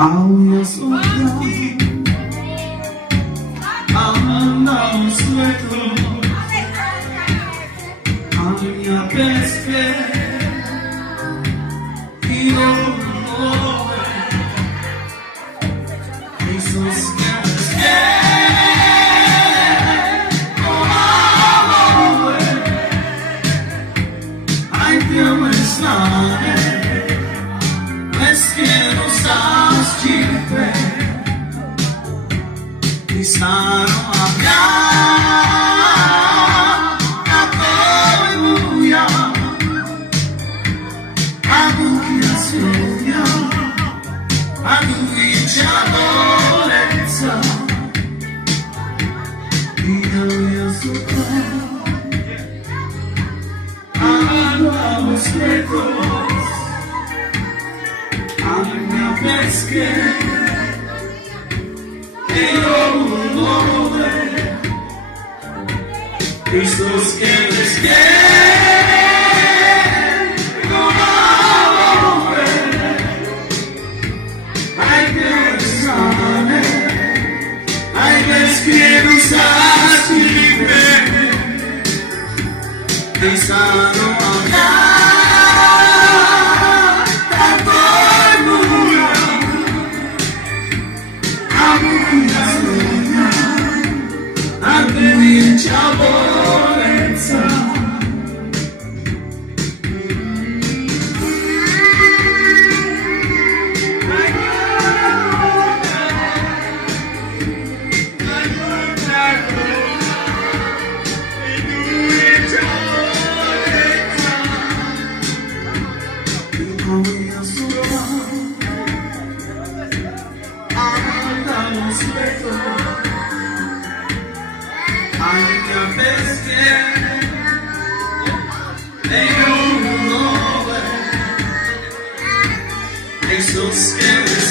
Aún soñando, aún no suelto, aún ya ves que quiero volver. Esos ganas que no volver. Ay, Dios es nada, es que no sabes chifre. Pisano hablar, a todo ya, a buia suya, a duicia dolezza, y no voy a soplar, a nuevos retos, a una vez que io volver. Estos que les no volver. Hay que besarme, hay que usar libre, pensando hablar. Esos que les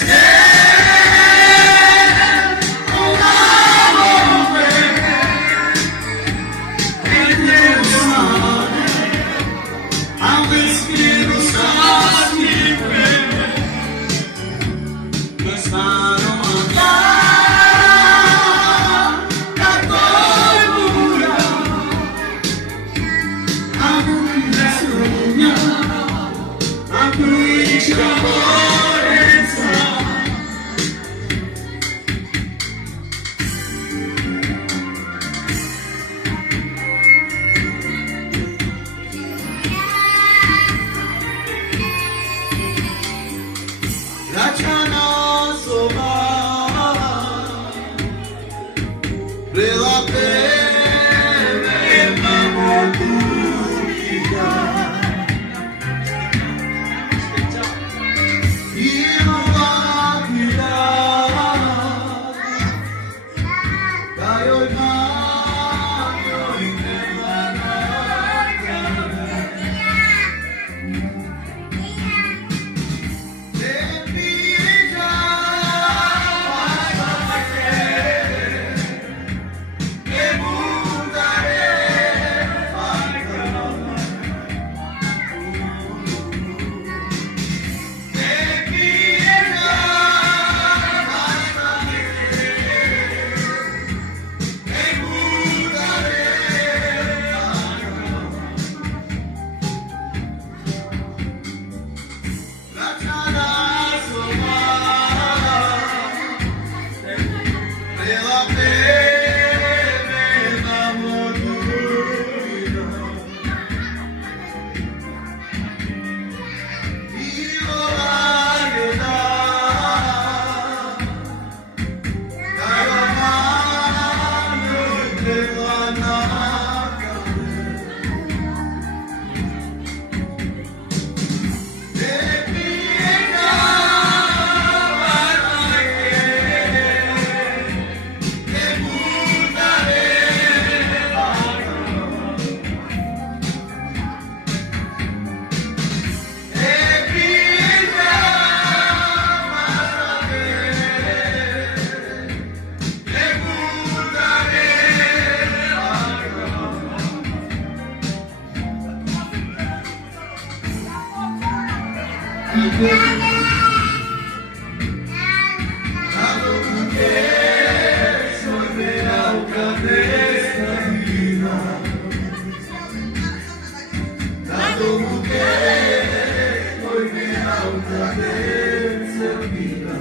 cabeça vida.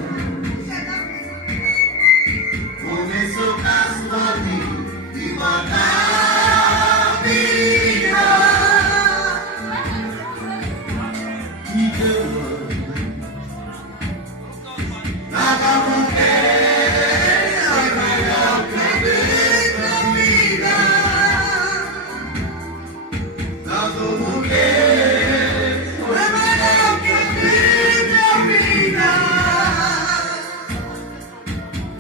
Começou casualmente e mandar vida. E deu nada acontece, é melhor cabeça vida. Nada acontece, é melhor cabeça vida.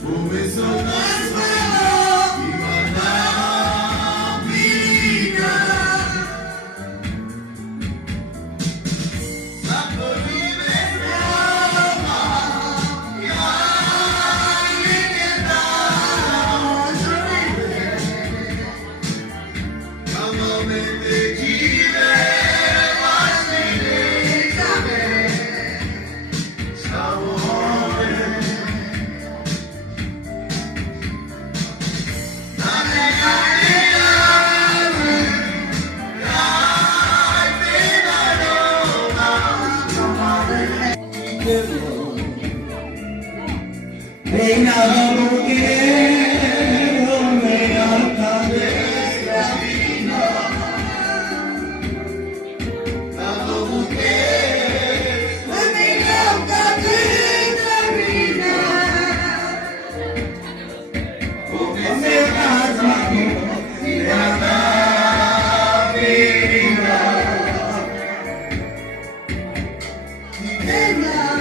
Começou casualmente e mandar vida. Venha moqueiro, venha cabeça vida. Nada moqueiro, venha cabeça vida. Começar a vida. Venha